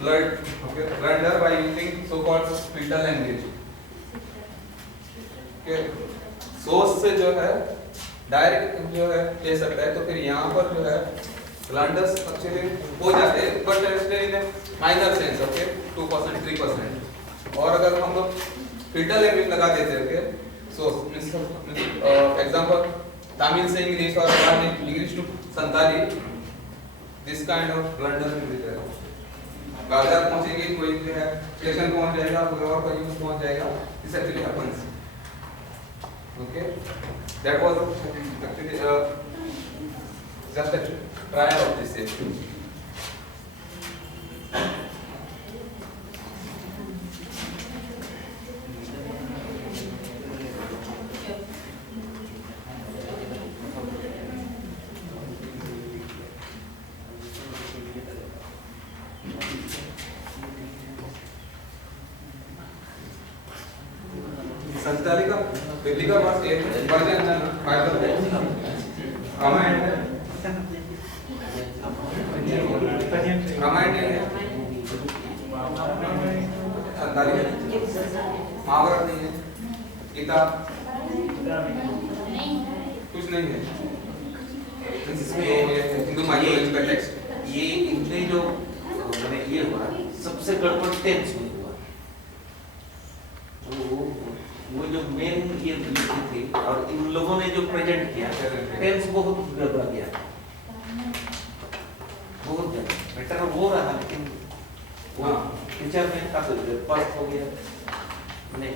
blunder by using so-called fetal language. Okay, source से जो है डायरेक्ट जो है ले सकता है, तो फिर यहाँ पर जो है ब्लंडर्स एक्चुअली हो जाते हैं, but in minor sense, okay 2% 3%। और अगर हम लोग fetal language लगा देते हैं, ओके, सो एग्जांपल तमिल से इंग्लिश और English to Santali, this kind of blunder will be there. बाजार पहुंचेंगे, कोई जो है स्टेशन पहुंच जाएगा, कोई और कहीं पहुंच जाएगा, this actually happens. Okay, that was actually just a trial of this issue. Santali का दिल्ली का बस एक वर्जन है, रामायण है, रामायण है, संताली है, महाभारत नहीं है, गीता कुछ नहीं है, हिंदू माइथोलॉजी का टेक्स्ट। ये इनके जो मैंने ये हुआ सबसे गड़बड़ टेंस में हुआ, वो जो मेन ये लिखी थी और इन लोगों ने जो प्रेजेंट किया टेंस बहुत गड़बड़ा गया, बहुत ज्यादा बेटर वो रहा, लेकिन वो टीचर में काफी पास हो गया, नहीं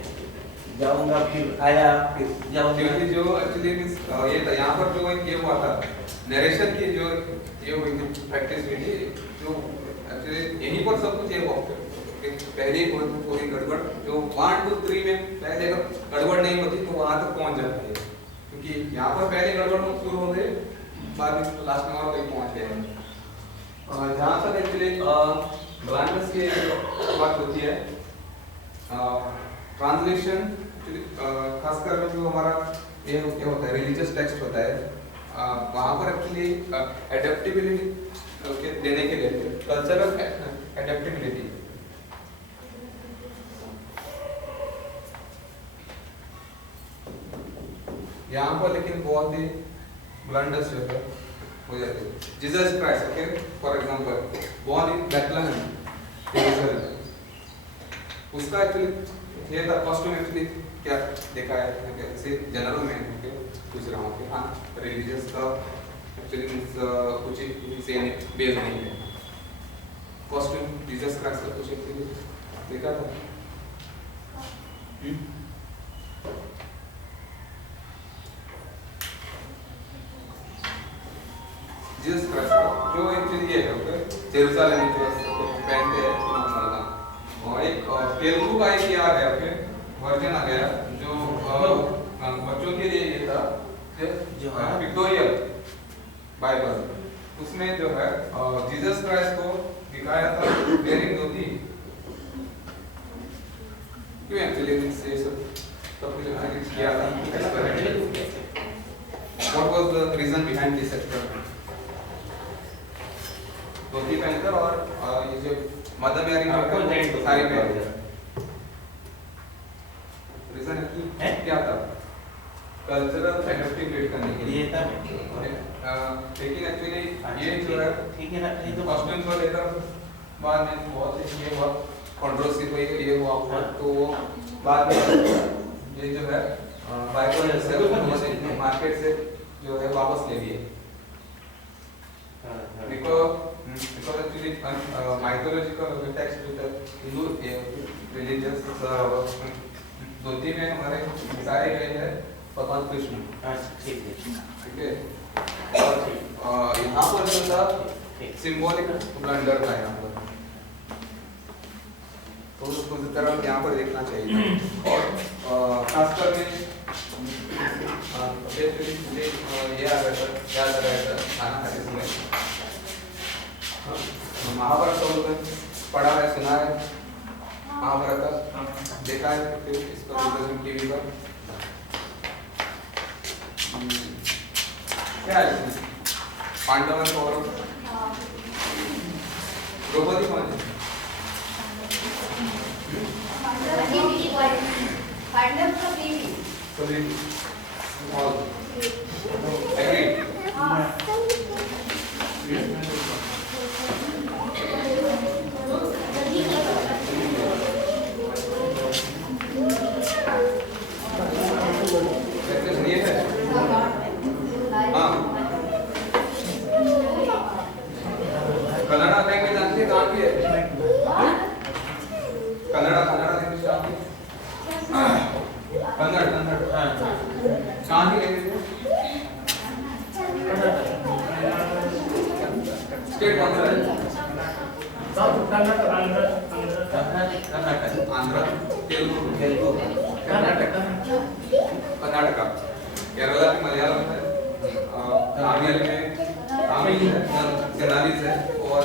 जाऊंगा फिर आया फिर जाऊंगा। जो एक्चुअली ये था यहाँ पर जो ये हुआ था नरेशन की जो ये हुई थी प्रैक्टिस हुई थी, जो एक्चुअली यहीं पर सब कुछ ये हुआ पहले ही कोई गड़बड़ जो 1 2 3 में पहले अगर गड़बड़ नहीं होती तो वहां तक पहुंच जाती है, क्योंकि यहाँ पर पहले गड़बड़ शुरू हो गए, बाद में लास्ट में और कहीं पहुंच गए। जहाँ तक एक्चुअली ब्लंडर्स की बात होती है, ट्रांसलेशन खासकर जो हमारा ये होता है रिलीजियस टेक्स्ट होता है, वहाँ पर एक्चुअली एडेप्टेबिलिटी देने के लिए कल्चरल एडेप्टेबिलिटी यहाँ पर लेकिन बहुत ही ब्लंडर्स जो है हो जाते हैं। Jesus Christ, okay, for example born in Bethlehem, यरूशलेम, उसका एक्चुअली ये था फर्स्ट में एक्चुअली क्या देखा है, जैसे जनरल में ओके पूछ रहा हूँ कि हाँ रिलीजियस का एक्चुअली कुछ से बेस नहीं है। फर्स्ट में जीसस क्राइस्ट का कुछ एक्चुअली देखा था, जीसस क्राइस्ट जो एक्चुअली ये है ओके जेरूसलम में जो पहनते हैं मुसलमान, और एक तेलुगु का एक याद है ओके वर्जन आ गया जो बच्चों के लिए ये था जो विक्टोरियल बाइबल, उसमें जो है जीसस क्राइस्ट को दिखाया था वेयरिंग धोती, क्यों एक्चुअली से सब कुछ किया था, what was the reason behind this experiment? धोती पहनकर और ये जो मदर मैरी सारी पहनकर, रीजन है क्या था? कल्चरल एडेप्टिव करने के लिए था, लेकिन एक्चुअली ये जो है ठीक है ना, ये तो कॉस्ट्यूम को लेकर बाद में बहुत ये बहुत कंट्रोवर्सी हुई, ये हुआ तो बाद में ये जो है बाइबल से मार्केट से जो है वापस ले लिए, because actually mythological text with the Hindu religious धोती में हमारे सारे गए हैं भगवान कृष्ण, ठीक है, और यहाँ पर जो था सिंबॉलिक ब्लंडर था यहाँ पर, तो उसको तरह यहाँ पर देखना चाहिए। और खासकर में ये आ रहा था याद आ रहा था खाना खाते समय महाभारत पढ़ा है, सुना है महाभारत, देखा है फिर इसको दूरदर्शन टीवी पर क्या है इसमें पांडव और कौरव, द्रौपदी कौन है? सभी ऑल एग्री ये है हाँ कन्नड़ा लैंग्वेज जानती है कहाँ की है कन्नड़ा लैंग्वेज जानती है कन्नड़ कहाँ की लैंग्वेज है स्टेट कौन सा है आंध्र तेलुगु कर्नाटका केरला में मलयालम है तमिल में तमिल है तेलुगु है और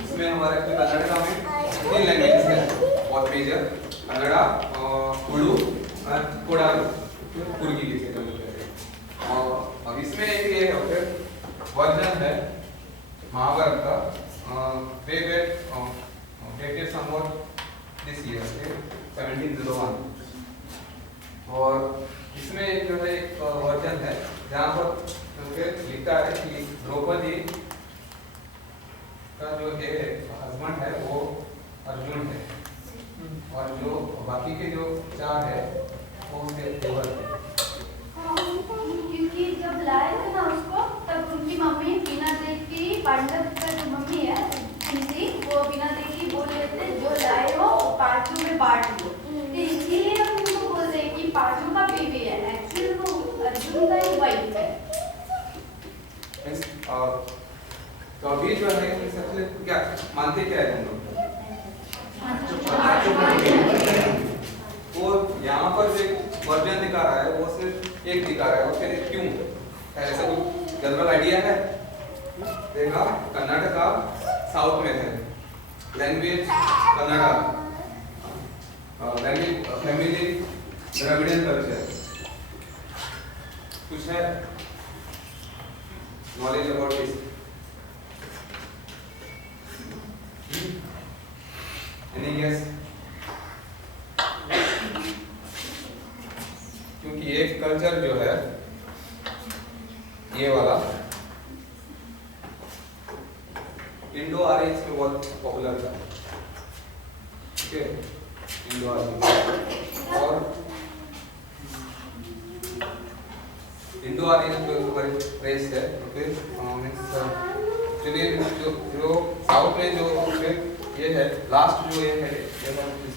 इसमें हमारे कर्नाटका में 3 लैंग्वेजेस है बहुत मेजर कन्नड़ा तुलु और कोडागु कुर्गी जिसे हम कहते हैं और अब इसमें एक ये है वर्जन है महाभारत का वे dated somewhat this year 1701 और इसमें एक जो है एक वर्जन है जहाँ पर लिखा है कि द्रौपदी का जो है हस्बैंड है वो अर्जुन है और जो बाकी के जो 4 है वो उसके देवर है क्योंकि जब लाए थे ना उसको तब उनकी मम्मी बिना देखी पांडव का जो मम्मी है उनकी वो बिना देखी बोल रहे थे जो लाए हो पांचों में बांट दो तो इसीलिए हम उनको बोल रहे हैं कि पांचों का बेबी है एक्चुअली वो अर्जुन का ही वाइफ है तो अभी जो है सबसे क्या मानते क्या है हम लोग वो यहाँ पर जो वर्जन दिखा रहा है वो सिर्फ एक दिखा रहा है और फिर क्यों ऐसा कोई जनरल आइडिया है देखा कर्नाटका साउथ में है language Kannada language family Dravidian culture कुछ है knowledge about this any guess क्योंकि एक कल्चर जो है ये वाला इंडो आर्यंस में बहुत पॉपुलर था ठीक है इंडो आर्यन और इंडो आर्यन जो रेस है ओके मींस जो साउथ में जो ये है लास्ट जो ये है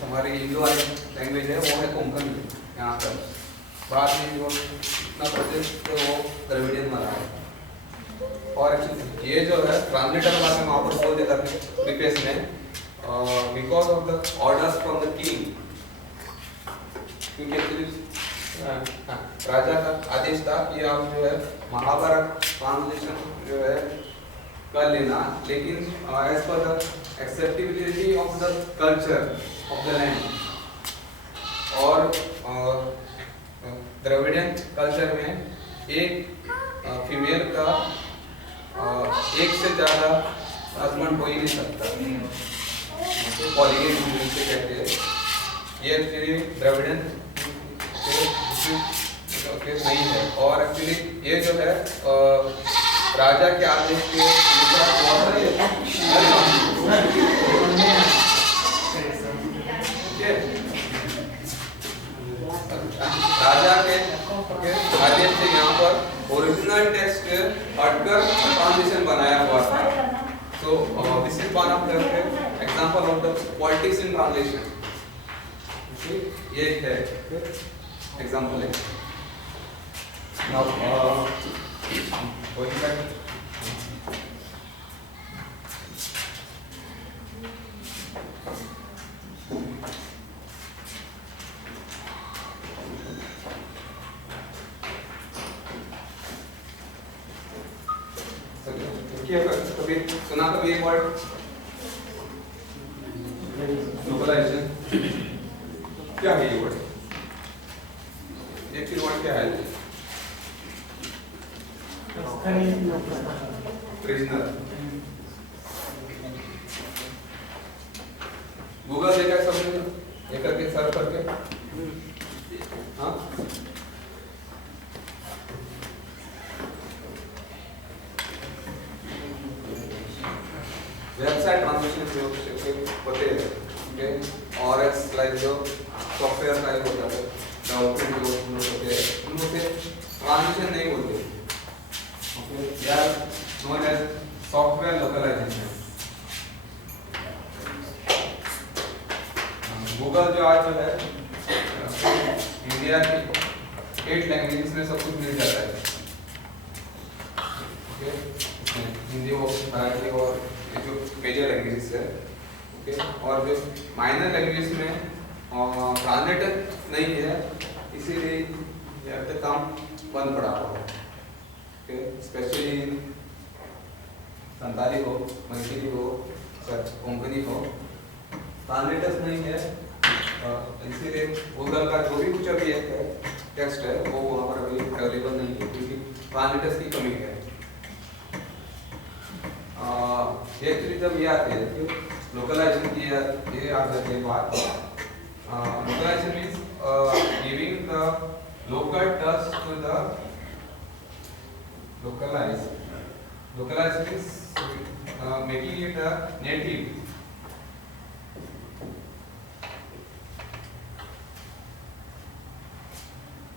हमारी इंडो आर्यन लैंग्वेज है वो है कोंकणी यहाँ पर बाद में जो इतना प्रोसेस है वो द्रविडियन बना है और ये जो है ट्रांसलेटर वाला मैं वहाँ पर बोल देता था प्रीफेस में because of the orders from the king क्योंकि एक्चुअली राजा का आदेश था कि आप जो है महाभारत ट्रांसलेशन जो है कर लेना लेकिन as per the acceptability of the culture of the land और द्रविडियन कल्चर में एक फीमेल का एक से ज़्यादा हस्बैंड हो ही नहीं सकता पॉलीगेमी जिसे कहते हैं ये एक्चुअली द्रविडियन नहीं है और एक्चुअली ये जो है राजा के आदेश के राजा के आदेश से यहाँ पर ओरिजिनल टेक्स्ट हटकर ट्रांसलेशन बनाया हुआ था so this is one of the example of the politics in translation ये है एग्जांपल है now going back कभी सुना कभी एक वर्ड ग्लोबलाइजेशन क्या है ये वर्ड एक्चुअली वर्ड क्या है प्रिजनर गूगल देखा सबने ये करके सर्च करके हाँ होते हैं, ओके, और एस लाइक जो सॉफ्टवेयर टाइप होता है, डेवलपमेंट जो होते हैं उनको से ट्रांजिशन नहीं बोलते, ओके, या known as software localization. Google जो आज जो है इंडिया की 8 लैंग्वेजेस में सब कुछ मिल जाता है, ओके, हिंदी और मराठी और ये जो मेजर लैंग्वेजेस है, ओके, और जो माइनर लैंग्वेजेस में ट्रांसलेटर नहीं है इसीलिए यहाँ पे काम बंद पड़ा हुआ है, ओके, स्पेशली संताली हो, मैथिली हो, कोंकणी हो, ट्रांसलेटर्स नहीं है, इसीलिए गूगल का जो भी कुछ अभी है टेक्स्ट है वो वहाँ पर अभी अवेलेबल नहीं है क्योंकि ट्रांसलेटर्स की कमी है। एक्चुअली जब ये आते हैं लोकलाइजेशन की ये आ जाती है बात, localization means giving the local touch to the localize means making it a native.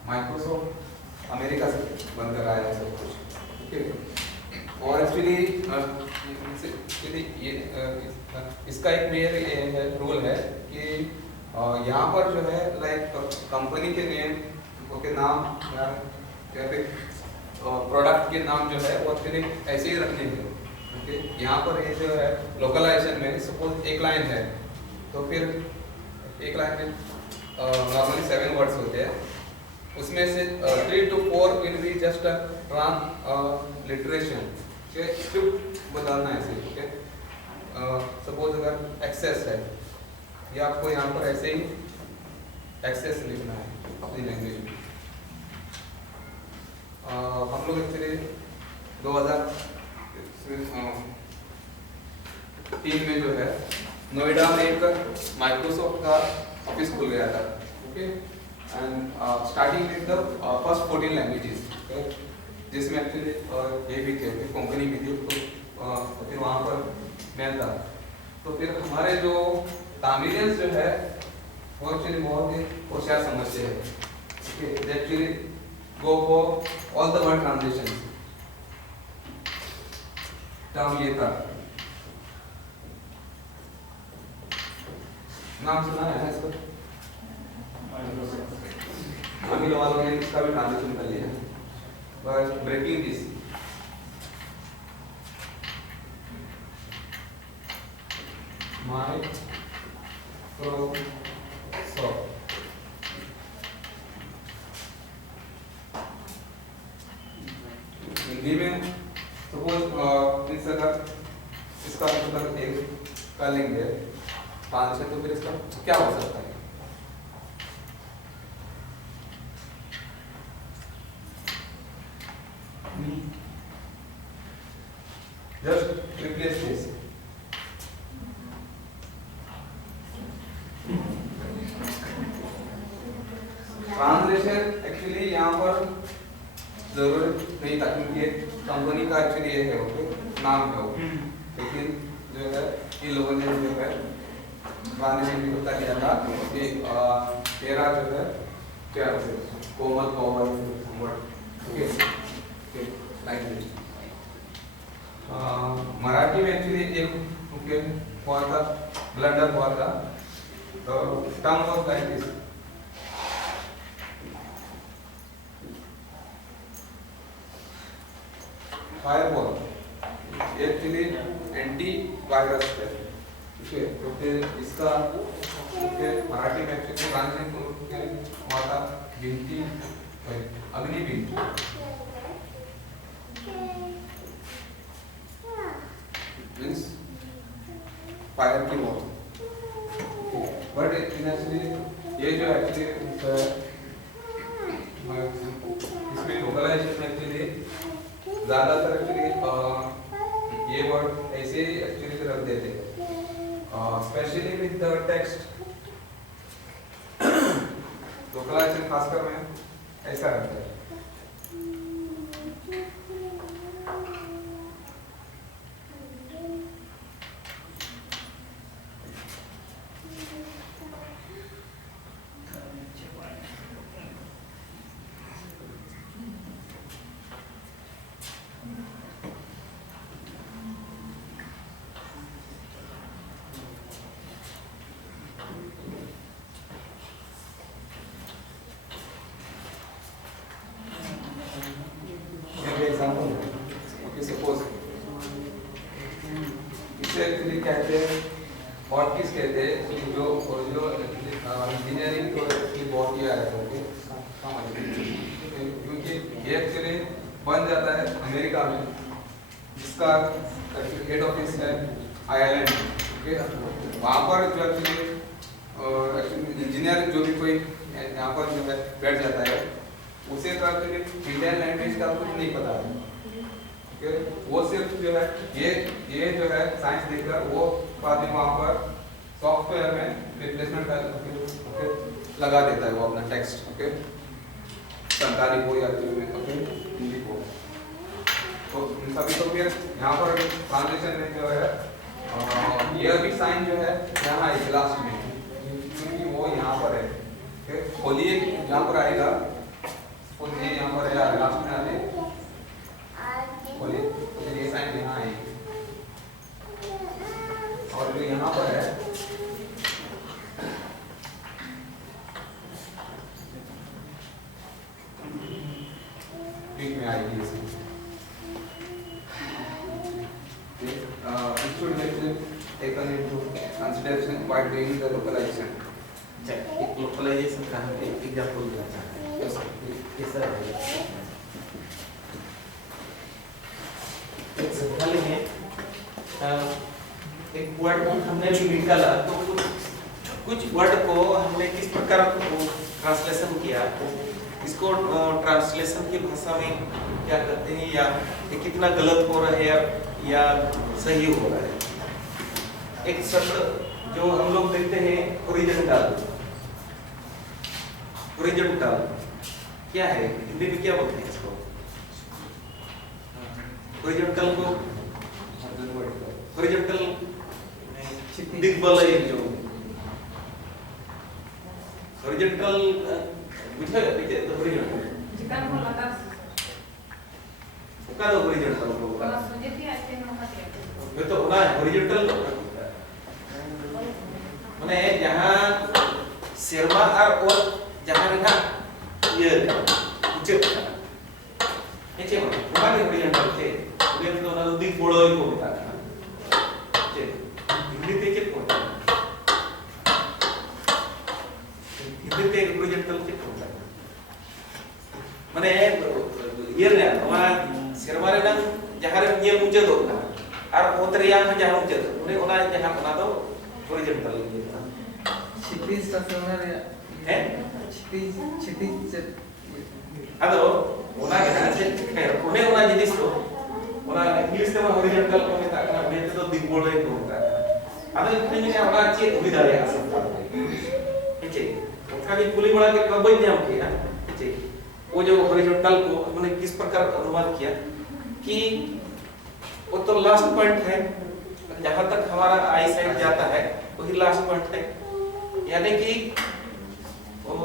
Microsoft America से बनकर आया है सब कुछ, ओके, और एक्चुअली ये इसका एक मेजर रोल है कि यहाँ पर जो है लाइक कंपनी के नेम के नाम या फिर प्रोडक्ट के नाम जो है वो एक्चुअली ऐसे ही रखने हैं, ओके, यहाँ पर ये जो है लोकलाइजेशन में सपोज एक लाइन है तो फिर एक लाइन में नॉर्मली 7 वर्ड्स होते हैं, उसमें से 3 to 4 will be just transliteration, script बदलना है ऐसे, ओके, सपोज अगर एक्सेस है ये आपको यहाँ पर ऐसे ही एक्सेस लिखना है अपनी लैंग्वेज में। हम लोग एक्चुअली 2003 में जो है नोएडा में एक माइक्रोसॉफ्ट का ऑफिस खुल गया था, okay, and starting with the first 14 languages, जिसमें एक्चुअली ये भी थे, फिर कोंकणी भी थी, तो फिर वहाँ पर मैं था, तो फिर हमारे जो तामिलियंस जो है वो एक्चुअली बहुत ही होशियार समझते हैं, okay, they actually go for all the word translation. Term ये था, नाम सुना है इसका? तमिल वालों ने इसका भी ट्रांसलेशन कर लिया, बट ब्रेकिंग दिस हिंदी में सपोज इस अगर इसका मतलब एक कर लेंगे ट्रांसलेशन तो फिर इसका क्या हो सकता है? Just replace this. Translation actually यहाँ पर जरूरत नहीं था क्योंकि कंपनी का एक्चुअली ये है, ओके, नाम है वो, लेकिन जो है इन लोगों ने जो है ट्रांसलेशन भी बता दिया था कि तेरा जो है क्या है कोमल कोमल word, okay, like this. Marathi में एक्चुअली एक ओके हुआ था, ब्लंडर हुआ था, तो term was like this, firewall actually anti virus है, ठीक है, तो फिर इसका मराठी में एक्चुअली ट्रांसलेशन हुआ था गिनती अग्निबिंदु, मीन्स फायर की वॉल, बट एक्चुअली ये जो एक्चुअली इसमें लोकलाइजेशन एक्चुअली ज़्यादातर एक्चुअली ये वर्ड ऐसे ही एक्चुअली रख देते, specially with the text localization खासकर में ऐसा रखते हैं। थे कि जो इंजीनियरिंग तो एक्चुअली बहुत ही आया है, ओके, क्योंकि ये एक्चुअली बन जाता है अमेरिका में, जिसका हेड ऑफिस है आयरलैंड, ओके। वहाँ पर जो एक्चुअली इंजीनियर जो भी कोई यहाँ पर जो है बैठ जाता है, उसे तो एक्चुअली इंडियन लैंग्वेज का कुछ नहीं पता है, ओके। वो सिर्फ जो है ये जो है साइंस देखकर वो बाद में वहाँ पर सॉफ्टवेयर में रिप्लेसमेंट कर लगा देता है वो अपना टेक्स्ट, ओके, सरकारी हो या फिर हिंदी हो। तो इन सभी को फिर यहाँ पर ट्रांसलेशन में जो है ये भी साइन जो है यहाँ है लास्ट में, क्योंकि वो यहाँ पर है, ओके। खोलिए यहाँ पर आएगा, खोलिए यहाँ पर है लास्ट में आते, खोलिए तो ये साइन यहाँ आएगी, और जो यहाँ पर है बीच में आएगी इसमें। It should be taken into consideration while doing the localization. Localization का हम एक एग्जांपल देना चाहते हैं। कैसा है? एक संथाली में एक वर्ड को हमने भी निकाला, तो कुछ वर्ड को हमने किस प्रकार ट्रांसलेशन किया, इसको ट्रांसलेशन की भाषा में क्या कहते हैं, या ये कितना गलत हो रहा है या सही हो रहा है। एक शब्द जो हम लोग देखते हैं ओरिजेंटल, ओरिजेंटल क्या है, हिंदी में क्या बोलते हैं इसको? ओरिजेंटल को ओरिजेंटल दिग्बलय, जो ओरिजेंटल बुझे horizontal Jika menggunakan bukan horizontal ko bukan. jadi ada yang mengatakan Betul, nah horizontal mana जहाँ सिरमा और जहाँ रहना ये उचित ये cuma bukan horizontal ce, dia itu nanti di bodoh itu kita ce, ini tecet kok, ini tecet horizontal ce kok, mana ये ना वहाँ सिरमा रहना जहाँ रे ये मुझे दो ना, और उतरे यहाँ जहाँ मुझे दो, उन्हें उन्हें जहाँ बना दो horizontal ये ना। क्षितिज का सिरमा है? क्षितिज अदो उन्हें क्या है? उन्हें जिनिस तो उन्हें इंग्लिश में horizontal को मिलता है, बेहतर तो दिग्बोल है को मिलता है। अदो इतने में क्या उन्हें चीज़ उम्मीद आ रही है आसपास में, ठीक है? उसका भी पुलिस वाला के कब बन जाम किया, ठीक है? वो जो हॉरिजॉन्टल को हमने किस प्रकार अनुवाद किया कि वो तो लास्ट पॉइंट है, जहां तक हमारा आई साइड जाता है वही लास्ट पॉइंट है, यानी कि वो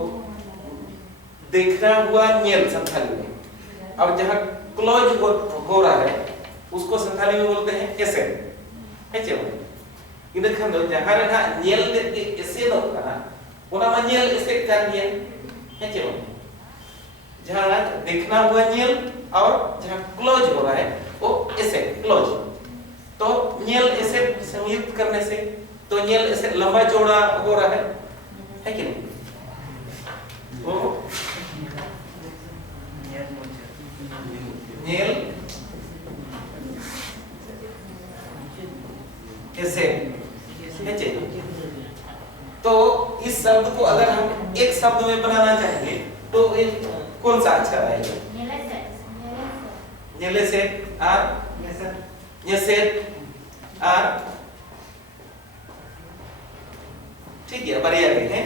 देखना हुआ न्यल संथाली में, अब जहां क्लोज हो रहा है उसको संथाली में बोलते हैं एसे, है चलो इन खान दो जहां रहा न्यल के एसे दो का उना न्यल एसे कर दिया, है चलो जहाँ देखना हुआ न्यल और जहाँ क्लोज हो रहा है वो ऐसे क्लोज, तो न्यल ऐसे संयुक्त करने से तो न्यल ऐसे लंबा चौड़ा हो रहा है कि नहीं? वो न्यल ऐसे है चाहिए। तो इस शब्द को अगर हम एक शब्द में बनाना चाहेंगे तो कौन सा अच्छा रहेगा? Nyeleset ar nyeset ar ठीक है, बढ़िया है।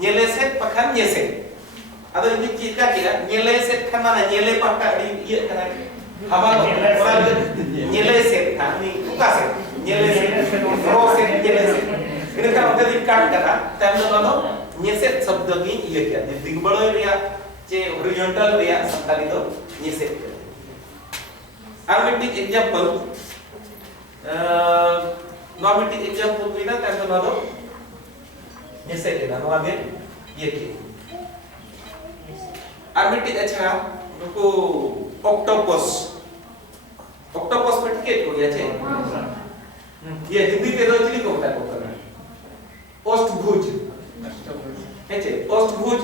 Nyeleset pakan nyeset, अदो ini kita kira nyeleset kan mana nyele pakai di iya kan? Apa orang nyeleset kan ini bukan set nyeleset, roset nyeleset. Ini kan udah dikat kan? Tapi kalau nyeset शब्द की iya क्या? दिग्बड़ों रिया चे horizontal रिया संताली तो nyeset. Arithmetic example, normative example भी ना तैसे ना तो nyeset है ना, नॉर्मल ये की. Arithmetic अच्छा उनको octopus पे टिकट हो गया चे. ये हिंदी पे तो एक्चुअली को बताया होता है. अष्टभुज हेचे अष्टभुज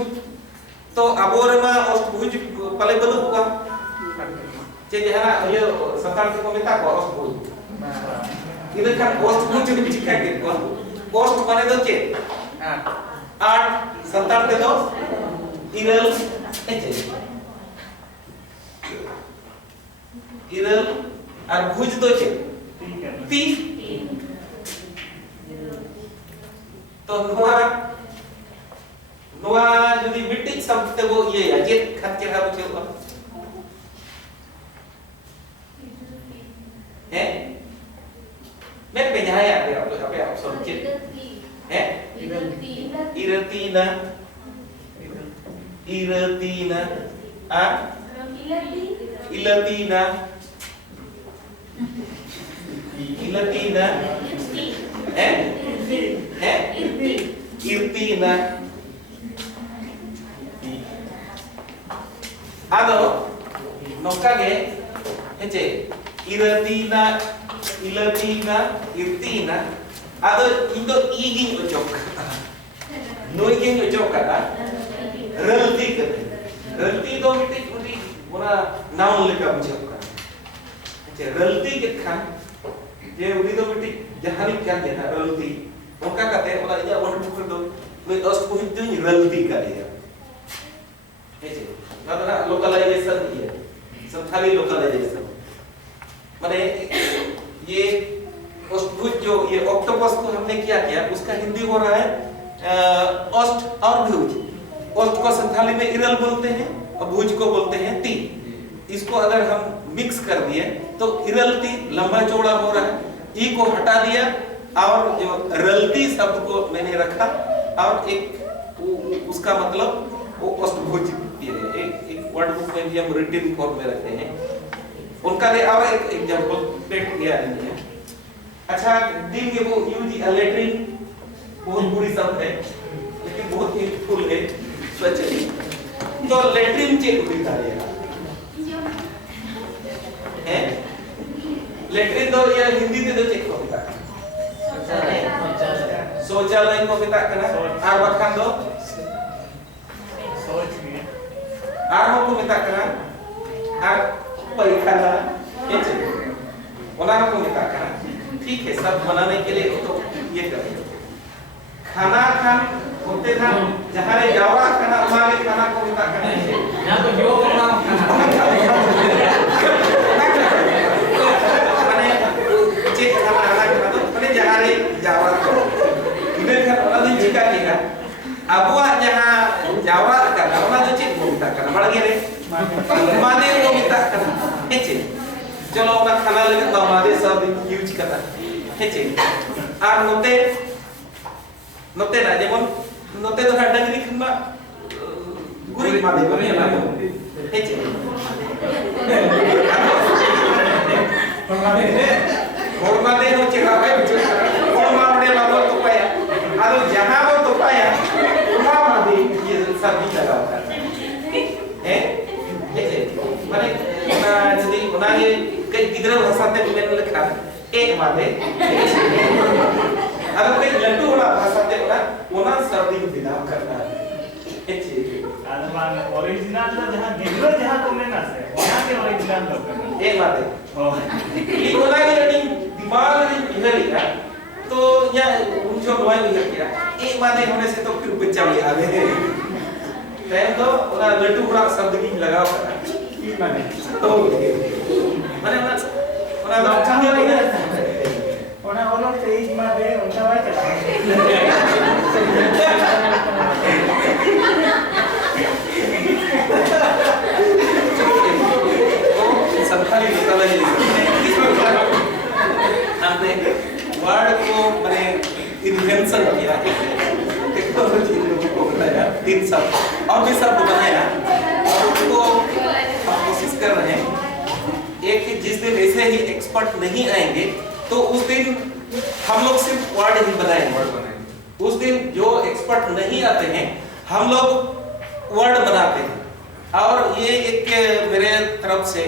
तो अबो रे मा अष्टभुज पले बनु को चे जहां ये संतान को मेता को अष्टभुज इधर का अष्टभुज नि चिका के को अष्ट माने दो चे 8 संतान ते दो इरल हेचे इरल और भुज दो चे 3 तो नोआ जदि मिटिक शब्द वो ये अजेत खच्चे का बुझे हुआ है मैं पे यहाँ यार आप समझे है इरतीना आ इलतीना है इरतीना आदो नोका गे हेचे इरतीना इलतीना इरतीना आदो इंदो ईगिन ओजोक नोइगिन ओजोक का रलती करे रलती दो मिटे उरी ओना नाउन लेका बुझोक का हेचे रलती के खान जे उरी दो मिटे जहानी क्या देना रलती ओका काते ओना इया वर्ड बुक दो मैं अष्टभुज दिन रलती करे हेचे मतलब लोकलाइजेशन है संथाली लोकलाइजेशन माने ये अष्टभुज जो ये ऑक्टोपस को हमने क्या किया उसका हिंदी हो रहा है अष्ट और भुज अष्ट को संथाली में इरल बोलते हैं और भुज को बोलते हैं ती इसको अगर हम मिक्स कर दिए तो इरलती लंबा चौड़ा हो रहा है ई को हटा दिया और जो रलती शब्द को मैंने रखा और एक उसका मतलब वो अष्टभुज एक वर्ड बुक में भी हम रिटन फॉर्म में रखते हैं उनका ले और एक एग्जांपल पेट दिया नहीं है अच्छा दिन ये वो यूज लेटरिन बहुत बुरी शब्द है लेकिन बहुत यूजफुल है स्वच्छ तो लेटरिन चेक हुई है लेटरिन तो ये हिंदी में तो चेक होता है शौचालय को बिता करना और बखान दो आरहो को मेता करना आर परिखाना ओना को मेता करना ठीक है सब बनाने के लिए तो ये करें खाना खान होते ना जहां रे जावा खाना हमारे खाना को मेता करना यहां तो जो करना माने चेक खाना अलग खाना तो माने जहां रे जावा को इधर का वाला दिन चिका केगा abuah jaha Jawa kan ona do cik mo minta kan balagi re mane mo minta kan hece chalo ona khana lagi to mane sab use kata hece ar note na jemon note to ha dangri khamba guri mane ko ni na hece hormate no cik apa hormate lalu to paya ado jaha bo to paya सब भी लगा होता है माने ना यदि ना ये कई गिदरा भाषा ते मैंने लिखा एक माने अगर कोई लड्डू वाला भाषा ते ना सर्दी को विदाम करना है आदमान ओरिजिनल तो जहां गिदरा जहां को लेना से वहां के ओरिजिनल तो एक माने ये होना ये लड़ी दिमाग में इधर है तो या उनको नॉय भी किया एक माने होने से तो फिर बच्चा भी आ गए टाइम तो ओना लड्डू बड़ा शब्द की लगाओ की माने तो माने ओना अच्छा है ओना ओनो तेज माने ओना वाई चला संथाली लोकलाइजेशन हमने वर्ड को माने इन्वेंशन किया टेक्नोलॉजी लोगों को बताया 3 शब्द और भी शब्द बनाया और उनको हम कोशिश कर रहे हैं एक जिस दिन ऐसे ही एक्सपर्ट नहीं आएंगे तो उस दिन हम लोग सिर्फ वर्ड ही बनाएंगे उस दिन जो एक्सपर्ट नहीं आते हैं हम लोग वर्ड बनाते हैं और ये एक मेरे तरफ से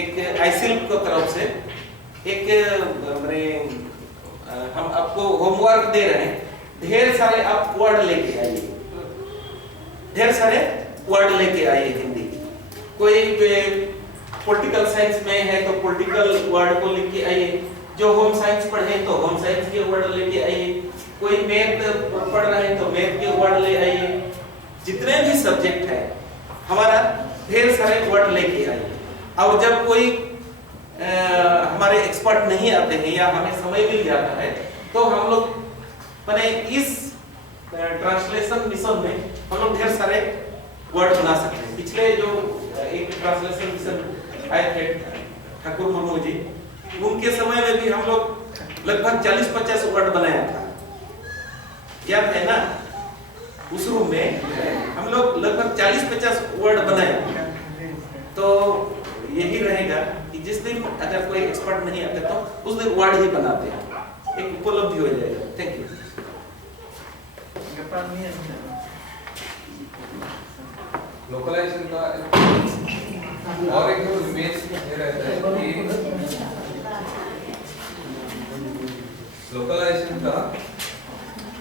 एक आईसिल को तरफ से एक हम आपको होमवर्क दे रहे हैं ढेर सारे आप वर्ड लेके आइए, ढेर सारे वर्ड लेके आइए हिंदी। कोई पॉलिटिकल साइंस में है तो पॉलिटिकल वर्ड को लेके आइए, जो होम साइंस पढ़े तो होम साइंस के वर्ड लेके आइए, कोई मैथ पढ़ रहे हैं तो मैथ के वर्ड ले आइए। जितने भी सब्जेक्ट है हमारा ढेर सारे वर्ड लेके आइए। और जब कोई हमारे एक्सपर्ट नहीं आते हैं या हमें समय मिल जाता है तो हम लोग माने इस ट्रांसलेशन मिशन में हम लोग ढेर सारे वर्ड बना सकते हैं। पिछले जो एक ट्रांसलेशन मिशन आए थे ठाकुर मुर्मू जी, उनके समय में भी हम लोग लगभग 40-50 वर्ड बनाया था, याद है ना? उस रूम में हम लोग लगभग 40-50 वर्ड बनाए। तो यही रहेगा कि जिस दिन अगर कोई एक्सपर्ट नहीं आते तो उस दिन वर्ड ही बनाते हैं, एक उपलब्धि हो जाएगा। Thank you. लोकलाइजेशन का और एक जो इमेज ये रहता है कि लोकलाइजेशन का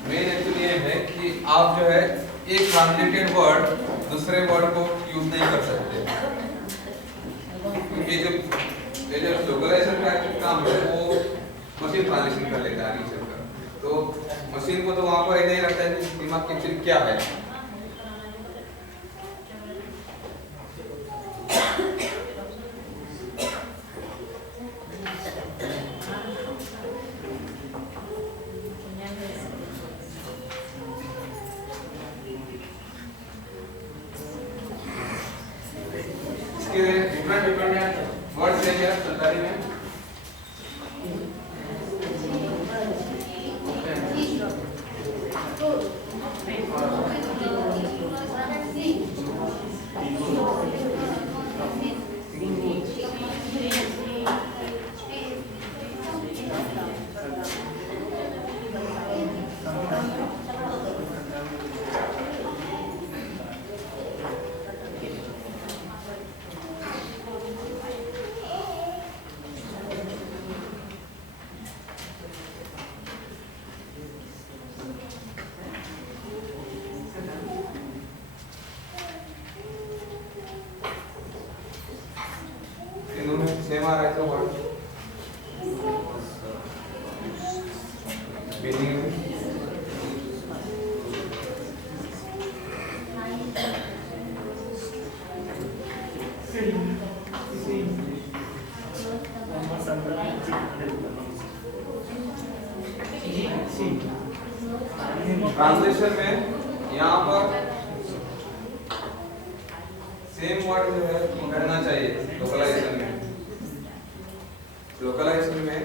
मेन एक्चुअली ये है कि आप जो है एक ट्रांसलेटेड वर्ड दूसरे वर्ड को यूज नहीं कर सकते। ये जो लोकलाइजेशन का काम है वो मशीन ट्रांसलेशन कर लेता है रीचर का, तो मशीन को तो वहाँ पर नहीं रखता है कि दिमाग की चीज क्या है। डिफरेंट वर्ड्स है क्या संताली में? सेम आ रहा है तो वर्ड मीनिंग ट्रांसलेशन में यहाँ पर सेम वर्ड जो है करना चाहिए। लोकलाइजेशन में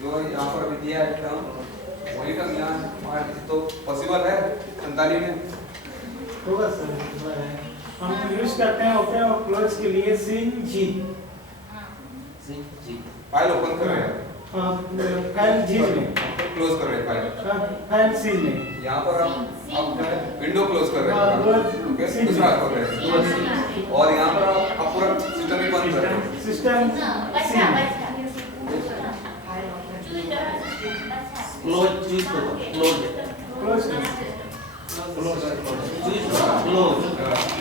जो यहाँ पर भी दिया है वही का यहाँ तो पॉसिबल है संताली में होगा सर। हम यूज करते हैं ओपन और क्लोज के लिए सिन जी फाइल ओपन कर रहे हैं, फाइल जी में क्लोज कर रहे हैं, फाइल सी में यहाँ पर आप विंडो क्लोज कर रहे हैं, दूसरा खोल रहे हैं, और यहाँ पर आप पूरा सिस्टम ही बंद कर रहे हैं। सिस्टम क्लोज चीज को क्लोज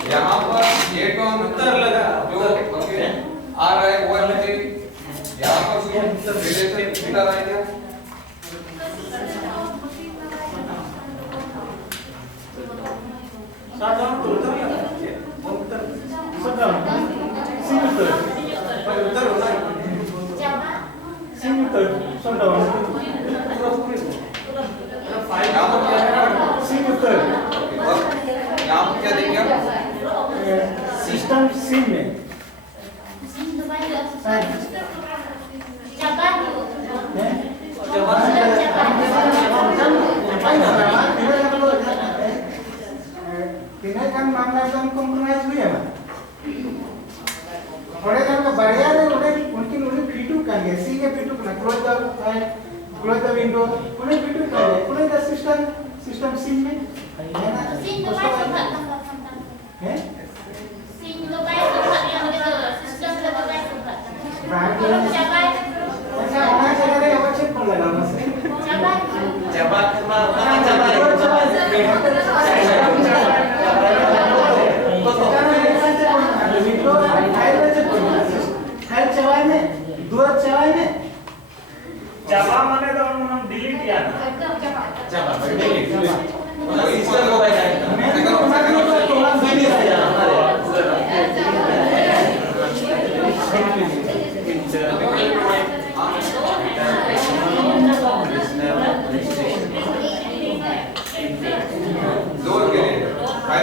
यहाँ पर ये टर्म उत्तर लगा जो आ रहा है वो है यहाँ पर रिलेशन मिला रहा है क्या? यहाँ पर क्या देंगे? सिस्टम सी में kan mamlakan compromise huya na ore kan bariya ne ore unki fitu kan ge si ge fitu na close the window ore fitu kan ore the system scene mein scene तो bye संभाल है scene तो bye संभाल या मतलब system तो bye संभाल और जाबाय अच्छा होना चाहिए रे अब चेक कर लगा बस जाबाय जबात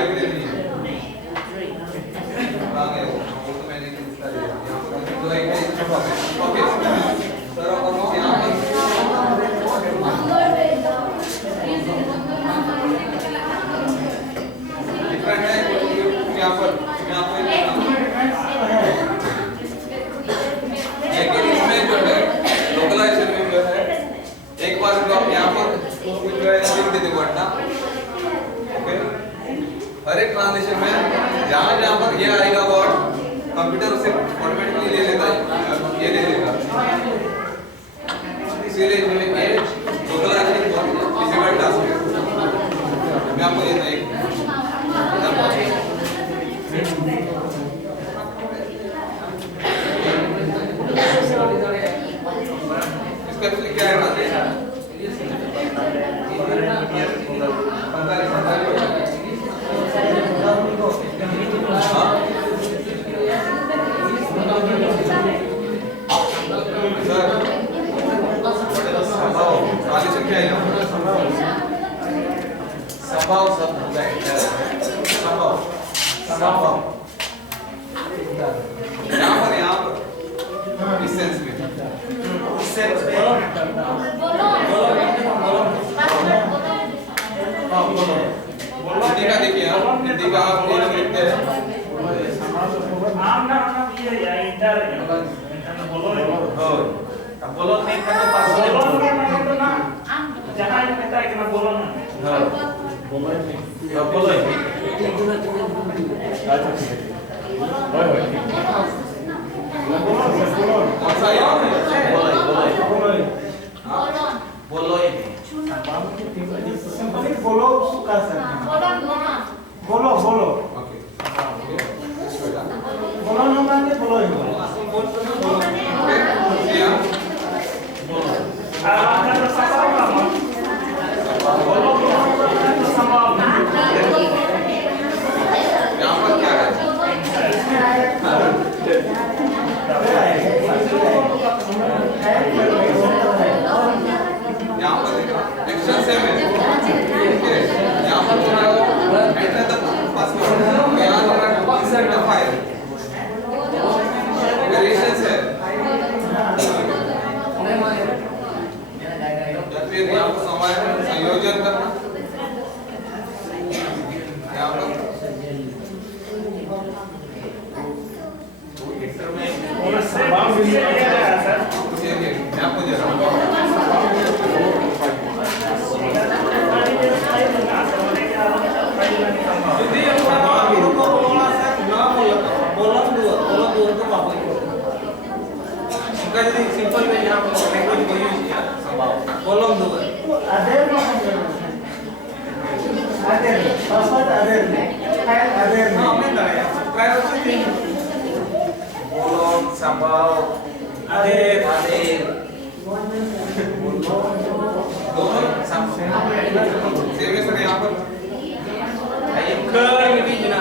फाइल के लिए नहीं है आ गया वो तो मैंने किसका लिया यहाँ पर तो एक है ओके सर और यहाँ पर डिफरेंट है यहाँ पर लेकिन इसमें जो है लोकलाइजेशन में जो है एक बार जो आप यहाँ पर जो है लिख देते वर्ड ना ओके हर एक ट्रांजिशन में जहाँ पर ये आएगा वर्ड कंप्यूटर उसे ऑटोमेटिकली ले लेता है ये ले लेगा इसीलिए जो है ये लोकलाइजेशन बहुत डिफिकल्ट टास्क है मैं आपको ये नहीं इसका एक्चुअली क्या है ना यहाँ पर इस सेंस में हिंदी का देखिए आप हिंदी का आप लिखते हैं आम ना ये इंटर बोलो अब बोलो नहीं करना पास बोलो ना जहां ये कहता है कि ना बोलो ना हां बोलो कौन सा यहाँ है बोलो सिंपली बोलो कर सकते हैं बोलो ओके बोलो ना माने बोलो ही बोलो यहाँ पर क्या है यहाँ पर एक्शन सेम है यहाँ पर एंटर द पासवर्ड यहाँ पर इंसर्ट द फाइल वेरिएशंस है या फिर यहाँ पर संयोजन करना यहाँ पर मैं आपको दे रहा हूँ सिंपल में यहाँ पर लैंग्वेज को यूज किया कॉलम दो other password other file other हां मैं बताया प्राइवेसी थिंग कॉलम संभव अदर दोनों सेम है सर यहाँ पर कर भी ना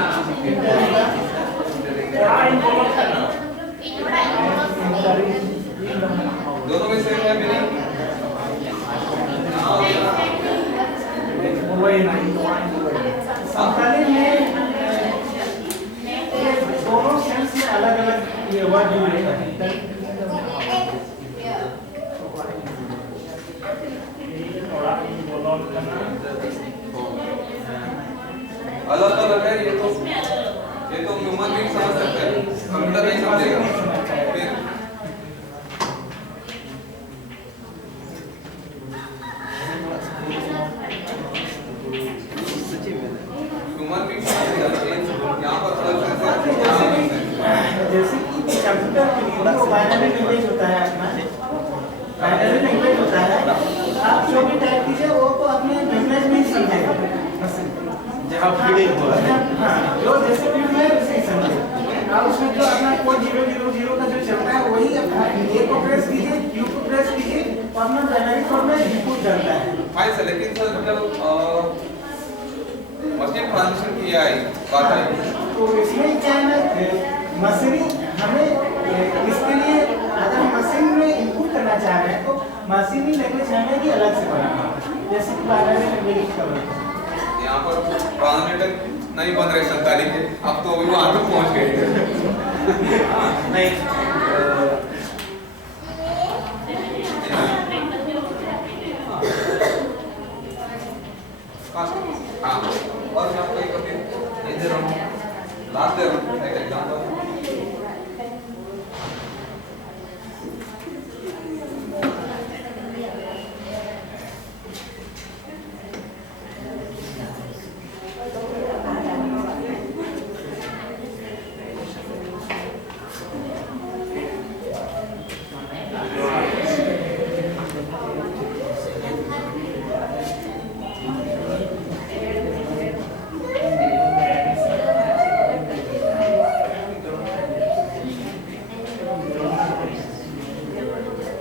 दोनों में सेम है मेरी संताली में दोनों सेंस में अलग-अलग ये वर्ड यूज होता है अलग अलग है ये तो ह्यूमन बीइंग समझ सकता है कंप्यूटर नहीं समझेगा फिर ह्यूमन बीइंग समझेगा यहाँ पर अलग जैसे कि कंप्यूटर के लिए वो बाइनरी लैंग्वेज होता है अपना बाइनरी लैंग्वेज होता है आप जो भी टाइप कीजिए वो तो अपने लैंग्वेज में ही समझेगा जहाँ फीडिंग हो रहा है हाँ जो जैसे फील्ड में वैसे ही समझेगा आप उसमें जो अपना कोड 000 का जो चलता है वही अपना ए को प्रेस कीजिए क्यू को प्रेस कीजिए और अपना बाइनरी कोड में इनपुट करता है फाइल से लेकिन सर जब मशीन ट्रांजिशन की आई बात आई तो इसमें क्या है ना मशीन हमें इसके लिए अगर मशीन में इनपुट करना चाह रहे हैं तो मशीनी लैंग्वेज हमें भी अलग से बनाना है जैसे कि बाइनरी लैंग्वेज का यहाँ पर ट्रांसलेटर नहीं बन रहे संताली के, अब तो वहां तक पहुंच गए। नहीं हाँ, और मैं आपको एक अपनी ये दे रहा हूँ, लास्ट दे रहा हूँ, एक एग्जाम्पल।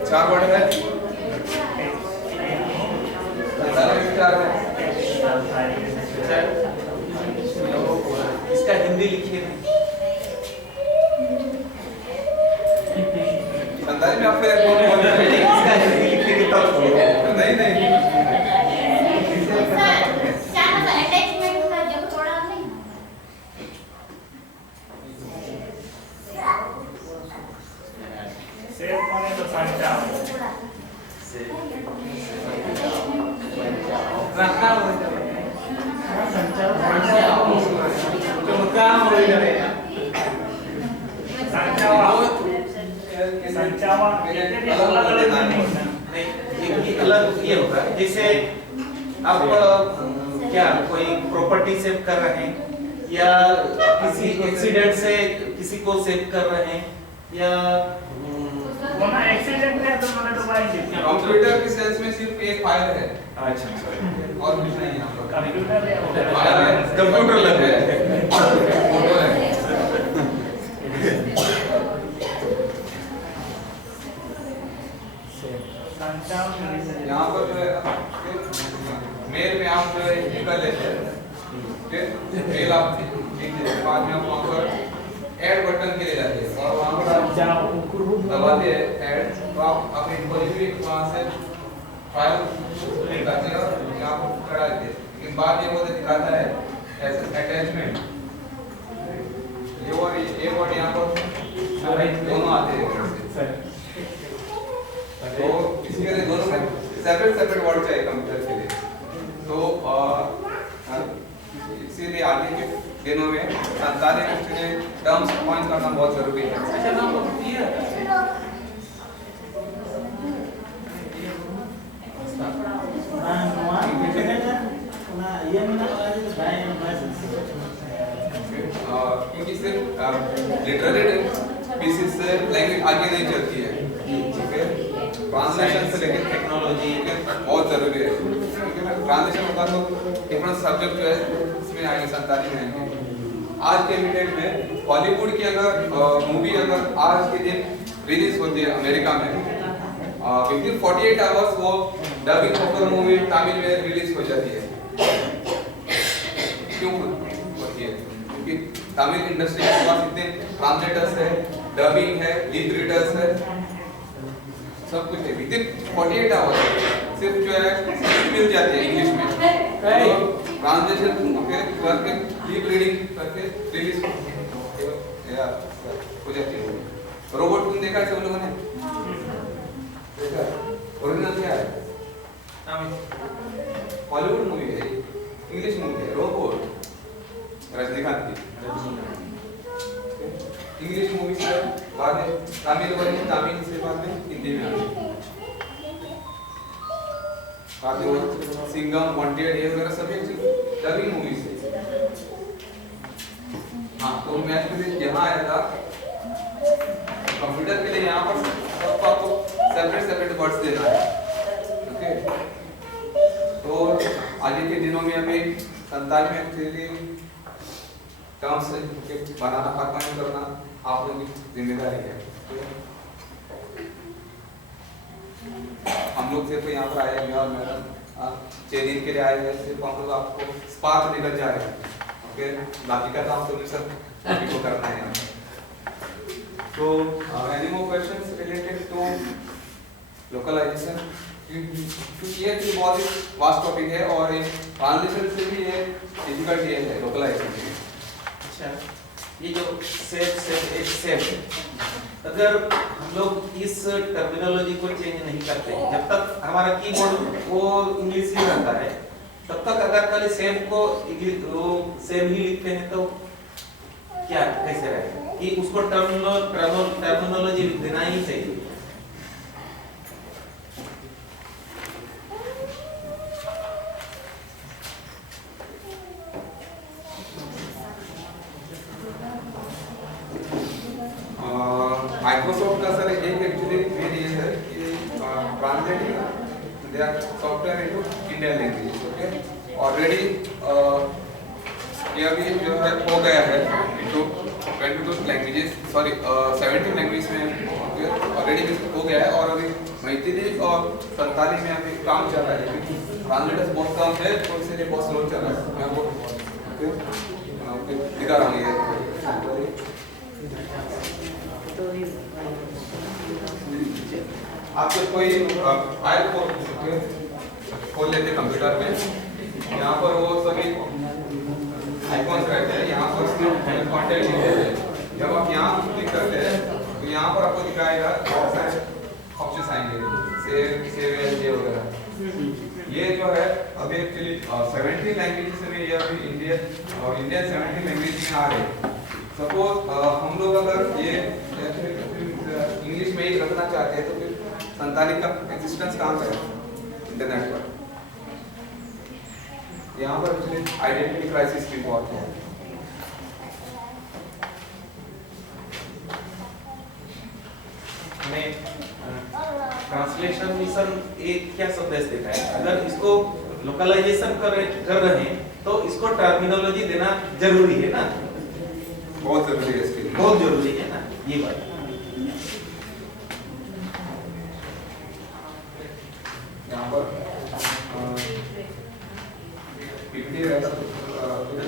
चार वर्ड है, चार है। इसका हिंदी लिखिए ना। संताली में आप फिर इसका हिंदी लिखेंगे तब नहीं नहीं अटैचमेंट का जब थोड़ा नहीं सेव माने तो संचार रखना संचावा ये अलग-अलग नहीं होता। नहीं ये अलग ये होगा। जैसे आप क्या कोई प्रॉपर्टी सेव कर रहे हैं या किसी एक्सीडेंट से किसी को सेव कर रहे हैं या वो ना एक्सीडेंट में तो मैंने तो भाई जी कंप्यूटर की सेंस में सिर्फ एक फाइल है अच्छा और कुछ नहीं है यहाँ पर। कंप्यूटर या फाइल है, कंप्यूटर लग रहा है, फोटो है। यहाँ पर जो है मेल में आप जो है ये कर लेते हैं, मेल आप लिख देते हैं, बाद में आप वहाँ पर ऐड बटन के लिए जाते हैं और वहाँ पर आप दबाते हैं ऐड, तो आप अपनी कोई भी वहाँ से फाइल निकालते हैं और यहाँ पर करा देते हैं। लेकिन बाद में वो दिखाता है ऐसे अटैचमेंट, ये और यहाँ पर दोनों आते हैं। तो इसके लिए दोनों में सेपरेट वर्ड चाहिए कंप्यूटर के लिए। तो इसीलिए आगे के दिनों में संताली में टर्म्स पॉइंट करना बहुत जरूरी है। अच्छा नाम क्योंकि सिर्फ लिटरेरी पीसेस से लैंग्वेज आगे नहीं चलती है, ठीक है। ट्रांसलेशन से लेकर टेक्नोलॉजी बहुत जरूरी है, क्योंकि ट्रांसलेशन होगा तो डिफरेंट सब्जेक्ट जो है इसमें आएंगे, संताली में आएंगे। आज के मिनट में हॉलीवुड की अगर मूवी अगर आज के दिन रिलीज होती है अमेरिका में, विदिन 48 आवर्स वो डबिंग होकर मूवी तमिल में रिलीज हो जाती है। क्यों होती है? क्योंकि तमिल इंडस्ट्री के पास इतने ट्रांसलेटर्स है, डबिंग है, लिप रीडर्स है, सब कुछ है। विदिन 48 आवर्स सिर्फ जो है मिल जाती है इंग्लिश में, ट्रांसलेशन करके लिप रीडिंग करके रिलीज हो जाती है। रोबोट तुम देखा है सब लोगों ने? देखा? ओरिजिनल क्या है? हॉलीवुड मूवी है, इंग्लिश मूवी है, रोबोट रजनीकांत की। इंग्लिश मूवी से बाद में तमिल बनी, तमिल से बाद में हिंदी में आ गई। बाद में वो सिंघम, वांटेड ये वगैरह सभी डबिंग मूवीज है। हाँ, तो मैं एक्चुअली यहाँ आया था कंप्यूटर के लिए, यहाँ पर सबको आपको सेपरेट वर्ड्स देना है, ओके। तो आगे के दिनों में हमें संताली में एक्चुअली टर्म्स बनाना, परमानेंट करना आप लोगों की जिम्मेदारी है। हम लोग सिर्फ यहाँ पर आए हैं और मैडम 6 दिन के लिए आए हैं, सिर्फ हम लोग आपको स्पार्क लेकर जा रहे हैं, ओके। बाकी का काम तो सब अभी को करना है। तो any more questions related to localization? क्योंकि ये बहुत ही वास्ट टॉपिक है और ट्रांसलेशन से भी ये डिफिकल्ट ये है लोकलाइजेशन की। अच्छा, ये जो सेफ अगर हम लोग इस टर्मिनोलॉजी को चेंज नहीं करते, जब तक हमारा कीबोर्ड वो इंग्लिश ही रहता है, तब तक अगर खाली सेफ को सेम ही लिखते हैं तो क्या कैसे रहेगा कि उसको टर्मिनोलॉजी देना ही चाहिए। माइक्रोसॉफ्ट का सर एक एक्चुअली मेन ये है कि translating their software into Indian language. Okay, already ये अभी जो है हो गया है इनटू 22 लैंग्वेजेस, सॉरी 17 लैंग्वेज में ऑलरेडी हो गया है, और अभी मैथिली और संताली में अभी काम चल रहा है, क्योंकि ट्रांसलेटर्स बहुत कम है तो इसलिए बहुत स्लो चल रहा है। मैं आपको दिखा रहा हूँ ये। आप जब कोई फाइल को खोल लेते कंप्यूटर में, यहाँ पर वो सभी आइकॉन्स रहते हैं, यहाँ पर उसमें कंटेंट लिखते हैं। जब आप यहाँ क्लिक करते हैं तो यहाँ पर आपको दिखाएगा बहुत सारे ऑप्शंस आएंगे, सेव एज वगैरह। ये जो है अभी एक्चुअली 17 लैंग्वेजेस में, ये अभी इंडियन 17 लैंग्वेज में आ रहे हैं। सपोज हम लोग अगर ये इंग्लिश में ही रखना चाहते हैं तो फिर संताली का एग्जिस्टेंस कहाँ पे है इंटरनेट पर? यहाँ पर एक्चुअली आइडेंटिटी क्राइसिस भी बहुत है। हमें ट्रांसलेशन मिशन एक क्या संदेश देता है, अगर इसको लोकलाइजेशन कर रहे हैं तो इसको टर्मिनोलॉजी देना जरूरी है ना, बहुत जरूरी है इसके लिए, बहुत जरूरी है ना ये बात। यहाँ पर पीपीटी रहता तो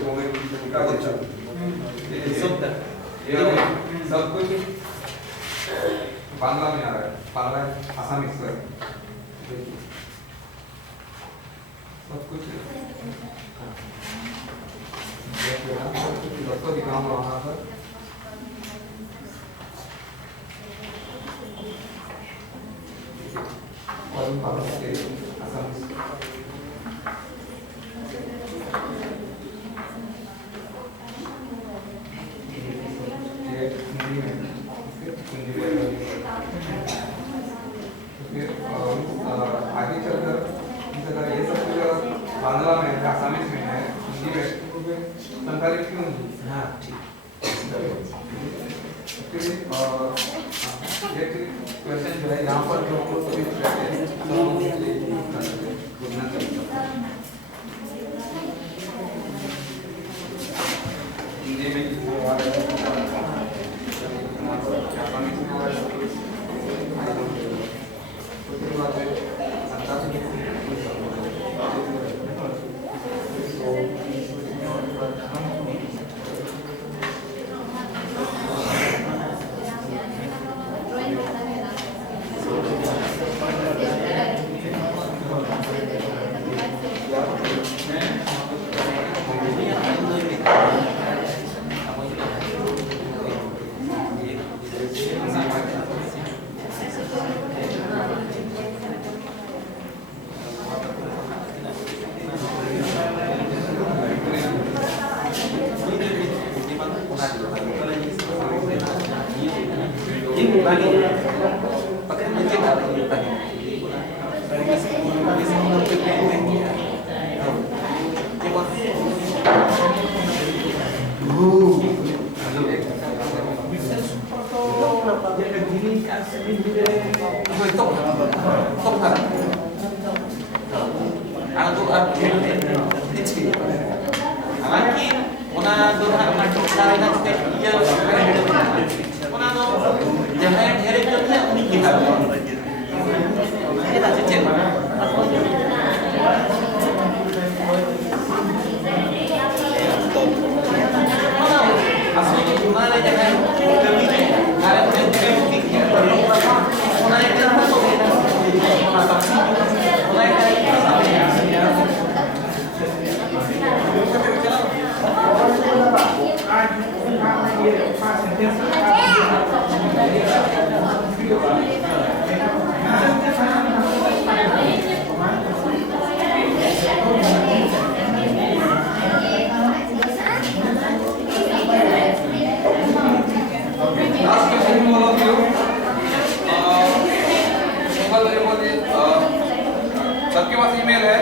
वो में लिखा होता ये सब कुछ बांग्ला में आ रहा है, बांग्ला आसामी सब कुछ दोस्तों दिखाऊंगा वहाँ पर। आगे चलकर ये सब बांग्ला में है, आसामी में है, हिंदी में, संताली क्यों नहीं? हाँ ठीक। क्वेश्चन जो है यहाँ पर जो हम लोग सभी रहते हैं तो हम बोलना चाहिए हिंदी में Last question to all of you. सबके पास ईमेल है?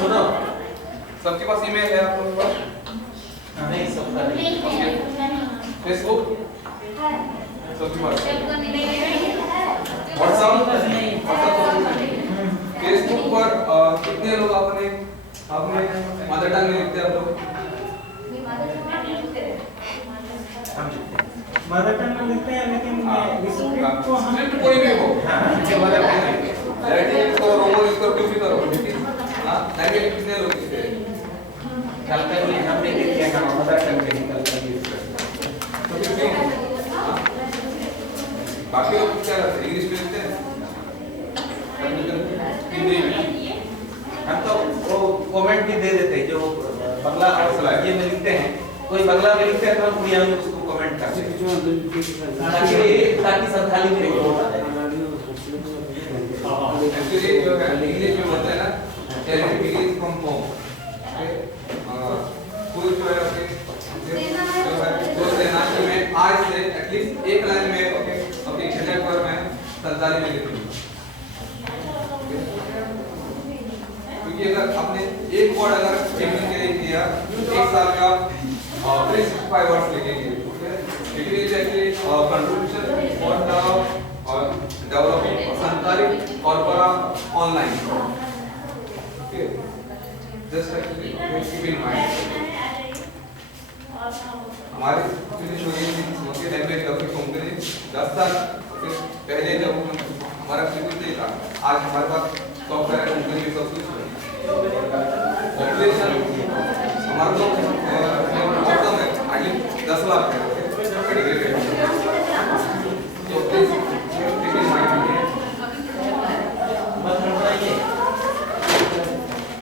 सुनो सबके पास ईमेल है आप लोगों के पास? नहीं सबका नहीं फेसबुक सबके पास? व्हाट्सएप फेसबुक पर कितने लोग अपने मदर टंग में लिखते हैं आप लोग? मदर टंग में लिखते हैं लेकिन स्क्रिप्ट को हम स्क्रिप्ट कोई भी हो, हाँ मदर टंग में लैटिन करो, रोमन यूज करो, कुछ भी करो, हाँ लैंग्वेज कितने लोग लिखते हैं? कल का भी हमने ये किया था मदर टंग के निकल कर यूज करते हैं। बाकी लोग क्या करते हैं? इंग्लिश में लिखते हैं, हिंदी में। हम तो वो कमेंट भी दे देते हैं जो बंगला और सलाहिये में लिखते हैं, कोई बंगला में लिखते हैं तो हम उड़िया में उसको कमेंट करते हैं ताकि सब खाली में बोल जाए। एक्चुअली जो है इंग्लिश में बोलते हैं ना, बिगिनिंग फ्रॉम होम, स्कूल जो है ओके जो है दो लेना कि मैं आज से एटलीस्ट एक लाइन में ओके ओके इंटरनेट पर मैं संताली में लिखूंगा, क्योंकि अगर आपने एक वर्ड अगर बिगिनिंग के लिए किया एक साल में आप 365 वर्ड्स लिखेंगे। It is actually contribution for the developing Santali corpora online, okay just actually keep in mind हमारी फिनिश हो गई ओके लैंग्वेज डेवलपिंग कंपनी 10 साल ओके पहले जब हमारा बिल्कुल नहीं था, आज हमारे पास सॉफ्टवेयर कंपनी सब कुछ है। पॉपुलेशन हमारा तो